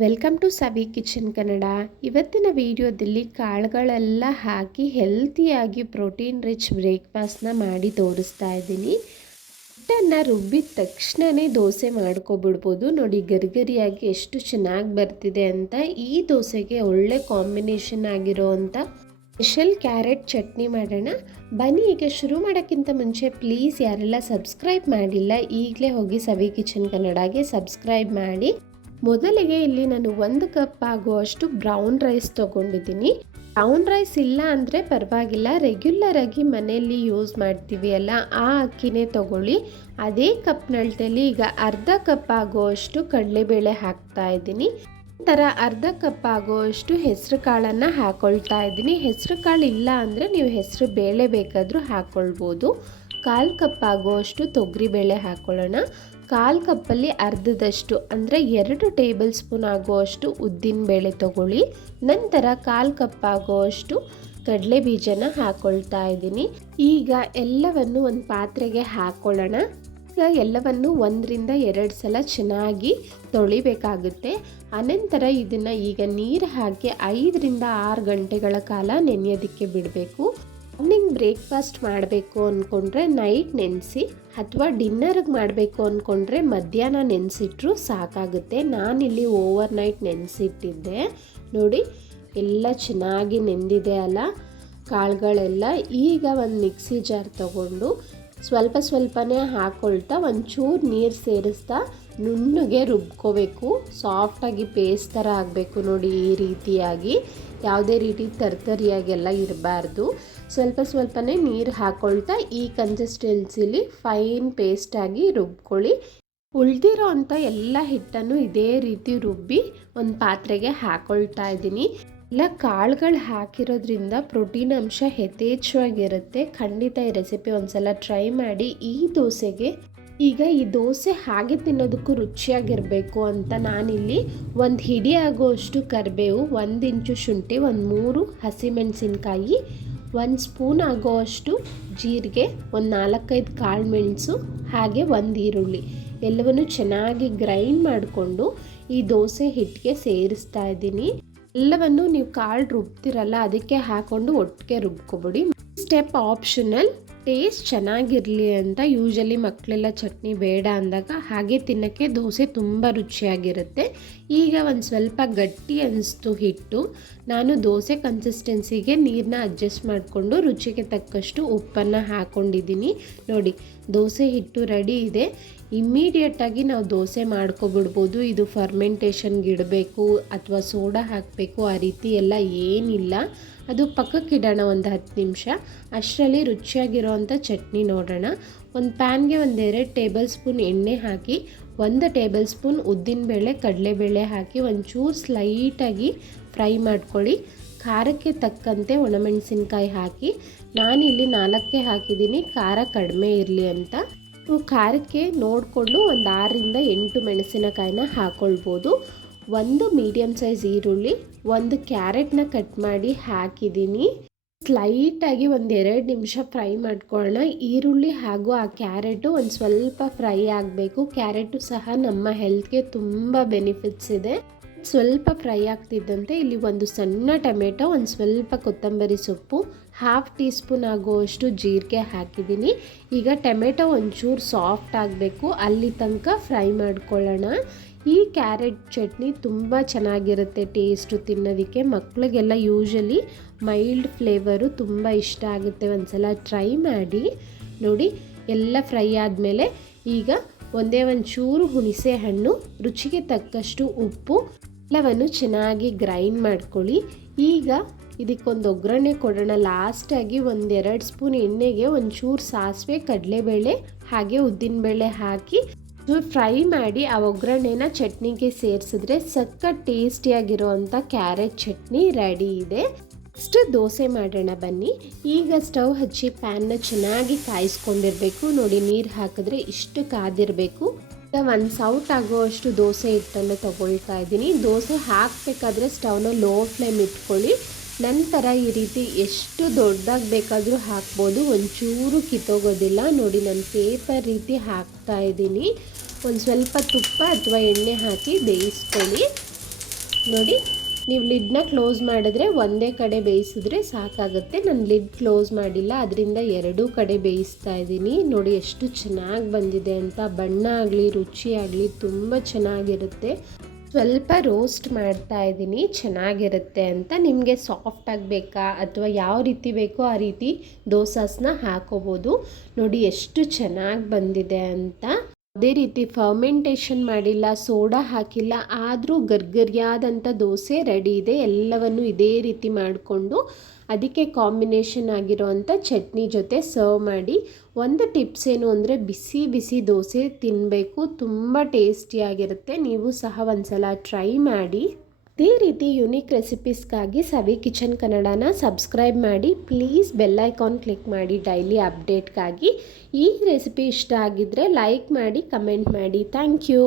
Welcome to Savi kitchen Kannada ಇವತ್ತಿನ ವಿಡಿಯೋದಲ್ಲಿ ಕಾಳುಗಳೆಲ್ಲ ಹಾಕಿ ಹೆಲ್ತಿಯಾಗಿ protein rich ಬ್ರೇಕ್ಫಾಸ್ಟ್ನ ಮಾಡಿ ತೋರಿಸ್ತಾ ಇದ್ದೀನಿ. ಹಿಟ್ಟನ್ನು ರುಬ್ಬಿದ ತಕ್ಷಣವೇ ದೋಸೆ ಮಾಡ್ಕೊಬಿಡ್ಬೋದು. ನೋಡಿ, ಗರಿಗರಿಯಾಗಿ ಎಷ್ಟು ಚೆನ್ನಾಗಿ ಬರ್ತಿದೆ ಅಂತ. ಈ ದೋಸೆಗೆ ಒಳ್ಳೆ ಕಾಂಬಿನೇಷನ್ ಆಗಿರೋ ಅಂಥ ಸ್ಪೆಷಲ್ ಕ್ಯಾರೆಟ್ ಚಟ್ನಿ ಮಾಡೋಣ. ಬನ್ನಿ, ಈಗ ಶುರು ಮಾಡೋಕ್ಕಿಂತ ಮುಂಚೆ ಪ್ಲೀಸ್ ಯಾರೆಲ್ಲ ಸಬ್ಸ್ಕ್ರೈಬ್ ಮಾಡಿಲ್ಲ, ಈಗಲೇ ಹೋಗಿ ಸವಿ ಕಿಚನ್ ಕನ್ನಡಗೆ ಸಬ್ಸ್ಕ್ರೈಬ್ ಮಾಡಿ. ಮೊದಲಿಗೆ ಇಲ್ಲಿ ನಾನು ಒಂದು ಕಪ್ ಆಗುವಷ್ಟು ಬ್ರೌನ್ ರೈಸ್ ತಗೊಂಡಿದ್ದೀನಿ. ಬ್ರೌನ್ ರೈಸ್ ಇಲ್ಲ ಅಂದರೆ ಪರವಾಗಿಲ್ಲ ರೆಗ್ಯುಲರ್ ಆಗಿ ಮನೆಯಲ್ಲಿ ಯೂಸ್ ಮಾಡ್ತೀವಿ ಅಲ್ಲ, ಆ ಅಕ್ಕಿನೇ ತಗೊಳ್ಳಿ. ಅದೇ ಕಪ್ ನಳ್ತಲ್ಲಿ ಈಗ ಅರ್ಧ ಕಪ್ ಆಗುವಷ್ಟು ಕಡಲೆಬೇಳೆ ಹಾಕ್ತಾ ಇದ್ದೀನಿ. ಥರ ಅರ್ಧ ಕಪ್ ಆಗುವಷ್ಟು ಹೆಸರು ಕಾಳನ್ನು ಹಾಕ್ಕೊಳ್ತಾ ಇದ್ದೀನಿ. ಹೆಸರು ಕಾಳು ಇಲ್ಲ ಅಂದರೆ ನೀವು ಹೆಸರು ಬೇಳೆ ಬೇಕಾದರೂ ಹಾಕ್ಕೊಳ್ಬೋದು ಕಾಲು ಕಪ್ ಆಗುವಷ್ಟು ತೊಗರಿಬೇಳೆ ಹಾಕ್ಕೊಳ್ಳೋಣ ಕಾಲು ಕಪ್ಪಲ್ಲಿ ಅರ್ಧದಷ್ಟು ಅಂದರೆ ಎರಡು ಟೇಬಲ್ ಸ್ಪೂನ್ ಆಗುವಷ್ಟು ಉದ್ದಿನಬೇಳೆ ತಗೊಳ್ಳಿ. ನಂತರ ಕಾಲು ಕಪ್ ಆಗುವಷ್ಟು ಕಡಲೆ ಬೀಜನ ಹಾಕ್ಕೊಳ್ತಾ ಇದ್ದೀನಿ. ಈಗ ಎಲ್ಲವನ್ನು ಒಂದು ಪಾತ್ರೆಗೆ ಹಾಕ್ಕೊಳ್ಳೋಣ ಈಗ ಎಲ್ಲವನ್ನು ಒಂದರಿಂದ ಎರಡು ಸಲ ಚೆನ್ನಾಗಿ ತೊಳಿಬೇಕಾಗುತ್ತೆ. ಅನಂತರ ಇದನ್ನು ಈಗ ನೀರು ಹಾಕಿ ಐದರಿಂದ ಆರು ಗಂಟೆಗಳ ಕಾಲ ನೆನೆಯೋದಕ್ಕೆ ಬಿಡಬೇಕು. ಮಾರ್ನಿಂಗ್ ಬ್ರೇಕ್ಫಾಸ್ಟ್ ಮಾಡಬೇಕು ಅಂದ್ಕೊಂಡ್ರೆ ನೈಟ್ ನೆನೆಸಿ ಅಥವಾ ಡಿನ್ನರ್ಗೆ ಮಾಡಬೇಕು ಅಂದ್ಕೊಂಡ್ರೆ ಮಧ್ಯಾಹ್ನ ನೆನೆಸಿಟ್ರು ಸಾಕಾಗುತ್ತೆ. ನಾನಿಲ್ಲಿ ಓವರ್ ನೈಟ್ ನೆನೆಸಿಟ್ಟಿದ್ದೆ. ನೋಡಿ, ಎಲ್ಲ ಚೆನ್ನಾಗಿ ನೆಂದಿದೆ ಅಲ್ಲ? ಕಾಳುಗಳೆಲ್ಲ ಈಗ ಒಂದು ಮಿಕ್ಸಿ ಜಾರ್ ತಗೊಂಡು ಸ್ವಲ್ಪ ಸ್ವಲ್ಪನೇ ಹಾಕ್ಕೊಳ್ತಾ ಒಂಚೂರು ನೀರು ಸೇರಿಸ್ತಾ ನುಣ್ಣಗೆ ರುಬ್ಕೋಬೇಕು. ಸಾಫ್ಟಾಗಿ ಪೇಸ್ಟ್ ಥರ ಆಗಬೇಕು ನೋಡಿ ಈ ರೀತಿಯಾಗಿ. ಯಾವುದೇ ರೀತಿ ತರ್ತರಿಯಾಗೆಲ್ಲ ಇರಬಾರ್ದು. ಸ್ವಲ್ಪ ಸ್ವಲ್ಪನೇ ನೀರು ಹಾಕ್ಕೊಳ್ತಾ ಈ ಕನ್ಸಿಸ್ಟೆನ್ಸಿಲಿ ಫೈನ್ ಪೇಸ್ಟಾಗಿ ರುಬ್ಕೊಳ್ಳಿ. ಉಳಿದಿರೋ ಅಂಥ ಎಲ್ಲ ಹಿಟ್ಟನ್ನು ಇದೇ ರೀತಿ ರುಬ್ಬಿ ಒಂದು ಪಾತ್ರೆಗೆ ಹಾಕ್ಕೊಳ್ತಾ ಇದ್ದೀನಿ. ಎಲ್ಲ ಕಾಳುಗಳು ಹಾಕಿರೋದ್ರಿಂದ ಪ್ರೋಟೀನ್ ಅಂಶ ಯಥೇಚ್ಛವಾಗಿರುತ್ತೆ. ಖಂಡಿತ ಈ ರೆಸಿಪಿ ಒಂದ್ಸಲ ಟ್ರೈ ಮಾಡಿ. ಈ ದೋಸೆಗೆ ಈಗ ಈ ದೋಸೆ ಹಾಗೆ ತಿನ್ನೋದಕ್ಕೂ ರುಚಿಯಾಗಿರಬೇಕು ಅಂತ ನಾನಿಲ್ಲಿ ಒಂದು ಹಿಡಿ ಆಗುವಷ್ಟು ಕರಿಬೇವು, ಒಂದು ಇಂಚು ಶುಂಠಿ, ಒಂದು ಮೂರು ಹಸಿಮೆಣಸಿನ್ಕಾಯಿ, ಒಂದು ಸ್ಪೂನ್ ಆಗೋವಷ್ಟು ಜೀರಿಗೆ, ಒಂದು ನಾಲ್ಕೈದು ಕಾಳು ಮೆಣಸು, ಹಾಗೆ ಒಂದು ಈರುಳ್ಳಿ. ಎಲ್ಲವನ್ನು ಚೆನ್ನಾಗಿ ಗ್ರೈಂಡ್ ಮಾಡಿಕೊಂಡು ಈ ದೋಸೆ ಹಿಟ್ಟಿಗೆ ಸೇರಿಸ್ತಾ ಇದ್ದೀನಿ. ಎಲ್ಲವನ್ನು ನೀವು ಕಾಳು ರುಬ್ತಿರಲ್ಲ, ಅದಕ್ಕೆ ಹಾಕ್ಕೊಂಡು ಒಟ್ಟಿಗೆ ರುಬ್ಕೊಬಿಡಿ. Step optional. ಟೇಸ್ಟ್ ಚೆನ್ನಾಗಿರಲಿ ಅಂತ ಯೂಶಲಿ ಮಕ್ಕಳೆಲ್ಲ ಚಟ್ನಿ ಬೇಡ ಅಂದಾಗ ಹಾಗೆ ತಿನ್ನೋಕ್ಕೆ ದೋಸೆ ತುಂಬ ರುಚಿಯಾಗಿರುತ್ತೆ. ಈಗ ಒಂದು ಸ್ವಲ್ಪ ಗಟ್ಟಿ ಅನಿಸ್ತು ಹಿಟ್ಟು. ನಾನು ದೋಸೆ ಕನ್ಸಿಸ್ಟೆನ್ಸಿಗೆ ನೀರನ್ನ ಅಡ್ಜಸ್ಟ್ ಮಾಡಿಕೊಂಡು ರುಚಿಗೆ ತಕ್ಕಷ್ಟು ಉಪ್ಪನ್ನು ಹಾಕ್ಕೊಂಡಿದ್ದೀನಿ ನೋಡಿ, ದೋಸೆ ಹಿಟ್ಟು ರೆಡಿ ಇದೆ. ಇಮ್ಮಿಡಿಯೇಟಾಗಿ ನಾವು ದೋಸೆ ಮಾಡ್ಕೊಬಿಡ್ಬೋದು. ಇದು ಫರ್ಮೆಂಟೇಷನ್ಗೆ ಇಡಬೇಕು ಅಥವಾ ಸೋಡಾ ಹಾಕಬೇಕು, ಆ ರೀತಿ ಎಲ್ಲ ಏನಿಲ್ಲ. ಅದು ಪಕ್ಕಕ್ಕೆ ಇಡೋಣ ಒಂದು ಹತ್ತು ನಿಮಿಷ. ಅಷ್ಟರಲ್ಲಿ ರುಚಿಯಾಗಿರೋವಂಥ ಚಟ್ನಿ ನೋಡೋಣ. ಒಂದು ಪ್ಯಾನ್ಗೆ ಒಂದೆರಡು ಟೇಬಲ್ ಸ್ಪೂನ್ ಎಣ್ಣೆ ಹಾಕಿ, ಒಂದು ಟೇಬಲ್ ಸ್ಪೂನ್ ಉದ್ದಿನಬೇಳೆ ಕಡಲೆಬೇಳೆ ಹಾಕಿ ಒಂಚೂರು ಸ್ಲೈಟಾಗಿ ಫ್ರೈ ಮಾಡ್ಕೊಳ್ಳಿ. ಖಾರಕ್ಕೆ ತಕ್ಕಂತೆ ಒಣಮೆಣಸಿನ್ಕಾಯಿ ಹಾಕಿ, ನಾನಿಲ್ಲಿ ನಾಲ್ಕೇ ಹಾಕಿದ್ದೀನಿ. ಖಾರ ಕಡಿಮೆ ಇರಲಿ ಅಂತ. ಖಾರಕ್ಕೆ ನೋಡಿಕೊಂಡು ಒಂದು ಆರರಿಂದ ಎಂಟು ಮೆಣಸಿನಕಾಯಿನ ಹಾಕ್ಕೊಳ್ಬೋದು ಒಂದು ಮೀಡಿಯಮ್ ಸೈಜ್ ಈರುಳ್ಳಿ, ಒಂದು ಕ್ಯಾರೆಟ್ನ ಕಟ್ ಮಾಡಿ ಹಾಕಿದ್ದೀನಿ. ಸ್ಲೈಟಾಗಿ ಒಂದು ಎರಡು ನಿಮಿಷ ಫ್ರೈ ಮಾಡ್ಕೊಳ್ಳೋಣ. ಈರುಳ್ಳಿ ಹಾಗೂ ಆ ಕ್ಯಾರೆಟು ಒಂದು ಸ್ವಲ್ಪ ಫ್ರೈ ಆಗಬೇಕು. ಕ್ಯಾರೆಟು ಸಹ ನಮ್ಮ ಹೆಲ್ತ್ಗೆ ತುಂಬ ಬೆನಿಫಿಟ್ಸ್ ಇದೆ. ಸ್ವಲ್ಪ ಫ್ರೈ ಆಗ್ತಿದ್ದಂತೆ ಇಲ್ಲಿ ಒಂದು ಸಣ್ಣ ಟೊಮೆಟೊ, ಒಂದು ಸ್ವಲ್ಪ ಕೊತ್ತಂಬರಿ ಸೊಪ್ಪು ಹಾಫ್ ಟೀ ಸ್ಪೂನ್ ಆಗುವಷ್ಟು ಜೀರಿಗೆ ಹಾಕಿದ್ದೀನಿ. ಈಗ ಟೊಮೆಟೊ ಒಂಚೂರು ಸಾಫ್ಟ್ ಆಗಬೇಕು, ಅಲ್ಲಿ ತನಕ ಫ್ರೈ ಮಾಡ್ಕೊಳ್ಳೋಣ. ಈ ಕ್ಯಾರೆಟ್ ಚಟ್ನಿ ತುಂಬ ಚೆನ್ನಾಗಿರುತ್ತೆ ಟೇಸ್ಟು ತಿನ್ನೋದಕ್ಕೆ. ಮಕ್ಕಳಿಗೆಲ್ಲ ಯೂಶಲಿ ಮೈಲ್ಡ್ ಫ್ಲೇವರು ತುಂಬ ಇಷ್ಟ ಆಗುತ್ತೆ, ಒಂದ್ಸಲ ಟ್ರೈ ಮಾಡಿ. ನೋಡಿ, ಎಲ್ಲ ಫ್ರೈ ಆದಮೇಲೆ ಈಗ ಒಂದೇ ಒಂದು ಚೂರು ಹುಣಸೆ ಹಣ್ಣು ರುಚಿಗೆ ತಕ್ಕಷ್ಟು ಉಪ್ಪು ಎಲ್ಲವನ್ನು ಚೆನ್ನಾಗಿ ಗ್ರೈಂಡ್ ಮಾಡ್ಕೊಳ್ಳಿ. ಈಗ ಇದಕ್ಕೊಂದು ಒಗ್ಗರಣೆ ಕೊಡೋಣ. ಲಾಸ್ಟಾಗಿ ಒಂದೆರಡು ಸ್ಪೂನ್ ಎಣ್ಣೆಗೆ ಒಂಚೂರು ಸಾಸಿವೆ, ಕಡಲೆಬೇಳೆ, ಹಾಗೆ ಉದ್ದಿನಬೇಳೆ ಹಾಕಿ ಫ್ರೈ ಮಾಡಿ ಆ ಒಗ್ಗರಣೆನ ಚಟ್ನಿಗೆ ಸೇರಿಸಿದ್ರೆ ಸಕ್ಕ ಟೇಸ್ಟಿಯಾಗಿರುವಂಥ ಕ್ಯಾರೆಟ್ ಚಟ್ನಿ ರೆಡಿ ಇದೆ. ನೆಕ್ಸ್ಟ್ ದೋಸೆ ಮಾಡೋಣ ಬನ್ನಿ. ಈಗ ಸ್ಟವ್ ಹಚ್ಚಿ ಪ್ಯಾನ್ನ ಚೆನ್ನಾಗಿ ಕಾಯಿಸ್ಕೊಂಡಿರಬೇಕು. ನೋಡಿ ನೀರು ಹಾಕಿದ್ರೆ ಇಷ್ಟು ಕಾದಿರಬೇಕು. ಒಂದು ಸೌಟ್ ಆಗುವಷ್ಟು ದೋಸೆ ಹಿಟ್ಟನ್ನು ತಗೊಳ್ತಾ ಇದ್ದೀನಿ. ದೋಸೆ ಹಾಕಬೇಕಾದ್ರೆ ಸ್ಟವ್ನ ಲೋ ಫ್ಲೇಮ್ ಇಟ್ಕೊಳ್ಳಿ. ನಂತರ ಈ ರೀತಿ ಎಷ್ಟು ದೊಡ್ಡದಾಗಿ ಬೇಕಾದರೂ ಹಾಕ್ಬೋದು. ಒಂಚೂರು ಕಿತ್ತೋಗೋದಿಲ್ಲ. ನೋಡಿ, ನಾನು ಪೇಪರ್ ರೀತಿ ಹಾಕ್ತಾ ಇದ್ದೀನಿ. ಒಂದು ಸ್ವಲ್ಪ ತುಪ್ಪ ಅಥವಾ ಎಣ್ಣೆ ಹಾಕಿ ಬೇಯಿಸ್ಕೊಳ್ಳಿ. ನೋಡಿ ನೀವು ಲಿಡ್ನ ಕ್ಲೋಸ್ ಮಾಡಿದ್ರೆ ಒಂದೇ ಕಡೆ ಬೇಯಿಸಿದ್ರೆ ಸಾಕಾಗುತ್ತೆ. ನಾನು ಲಿಡ್ ಕ್ಲೋಸ್ ಮಾಡಿಲ್ಲ, ಅದರಿಂದ ಎರಡೂ ಕಡೆ ಬೇಯಿಸ್ತಾ ಇದ್ದೀನಿ. ನೋಡಿ ಎಷ್ಟು ಚೆನ್ನಾಗಿ ಬಂದಿದೆ ಅಂತ. ಬಣ್ಣ ಆಗಲಿ, ರುಚಿ ಆಗಲಿ ತುಂಬ ಚೆನ್ನಾಗಿರುತ್ತೆ. ಸ್ವಲ್ಪ ರೋಸ್ಟ್ ಮಾಡ್ತಾ ಇದ್ದೀನಿ, ಚೆನ್ನಾಗಿರುತ್ತೆ ಅಂತ. ನಿಮಗೆ ಸಾಫ್ಟ್ ಆಗಬೇಕಾ ಅಥವಾ ಯಾವ ರೀತಿ ಬೇಕೋ ಆ ರೀತಿ ದೋಸಾಸ್ನ ಹಾಕೋಬೋದು. ನೋಡಿ ಎಷ್ಟು ಚೆನ್ನಾಗಿ ಬಂದಿದೆ ಅಂತ. ಅದೇ ರೀತಿ ಫರ್ಮೆಂಟೇಷನ್ ಮಾಡಿಲ್ಲ ಸೋಡಾ ಹಾಕಿಲ್ಲ, ಆದರೂ ಗರ್ಗರಿಯಾದಂಥ ದೋಸೆ ರೆಡಿ ಇದೆ, ಎಲ್ಲವನ್ನು ಇದೇ ರೀತಿ ಮಾಡಿಕೊಂಡು ಅದಕ್ಕೆ ಕಾಂಬಿನೇಷನ್ ಆಗಿರೋವಂಥ ಚಟ್ನಿ ಜೊತೆ ಸರ್ವ್ ಮಾಡಿ. ಒಂದು ಟಿಪ್ಸ್ ಏನು ಅಂದರೆ ಬಿಸಿ ಬಿಸಿ ದೋಸೆ ತಿನ್ನಬೇಕು ತುಂಬ ಟೇಸ್ಟಿಯಾಗಿರುತ್ತೆ ನೀವು ಸಹ ಒಂದ್ಸಲ ಟ್ರೈ ಮಾಡಿ. ಇದೇ ರೀತಿ ಯುನೀಕ್ ರೆಸಿಪೀಸ್ಗಾಗಿ ಸವಿ ಕಿಚನ್ ಕನ್ನಡನ ಸಬ್ಸ್ಕ್ರೈಬ್ ಮಾಡಿ ಪ್ಲೀಸ್ ಬೆಲ್ ಐಕಾನ್ ಕ್ಲಿಕ್ ಮಾಡಿ ಡೈಲಿ ಅಪ್ಡೇಟ್ಗಾಗಿ ಈ ರೆಸಿಪಿ ಇಷ್ಟ ಆಗಿದ್ದರೆ ಲೈಕ್ ಮಾಡಿ ಕಮೆಂಟ್ ಮಾಡಿ. Thank you